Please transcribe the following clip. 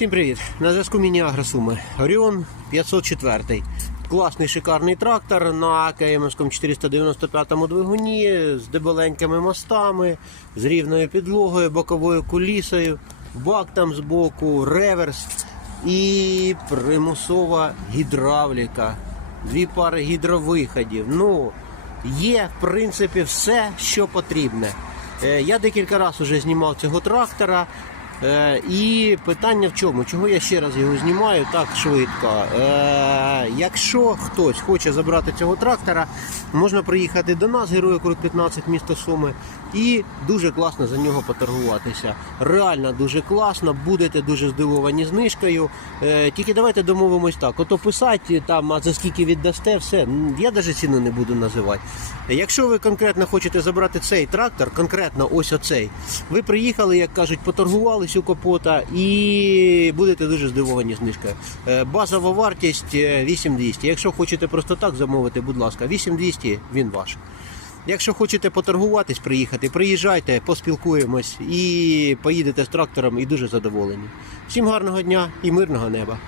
Всім привіт! На зв'язку міні Агросуми. Оріон 504. Класний шикарний трактор на КМС 495 двигуні з дебеленькими мостами, з рівною підлогою, боковою кулісою, бак там збоку, реверс і примусова гідравліка. Дві пари гідровиходів. Ну, є, в принципі, все, що потрібне. Е, Я декілька разів вже знімав цього трактора. Е, і питання в чому? Чого я ще раз його знімаю так швидко? Е, якщо хтось хоче забрати цього трактора, можна приїхати до нас, Герої Круг 15, місто Суми, і дуже класно за нього поторгуватися. Реально дуже класно, будете дуже здивовані знижкою. Е, тільки давайте домовимось так. Ото писати там, а за скільки віддасте, все. Я навіть ціну не буду називати. Якщо ви конкретно хочете забрати цей трактор, конкретно ось оцей, ви приїхали, як кажуть, поторгувались у капота і будете дуже здивовані знижкою. Е, Базова вартість е, 8200. Якщо хочете просто так замовити, будь ласка, 8200 він ваш. Якщо хочете поторгуватись, приїхати, приїжджайте, поспілкуємось і поїдете з трактором і дуже задоволені. Всім гарного дня і мирного неба.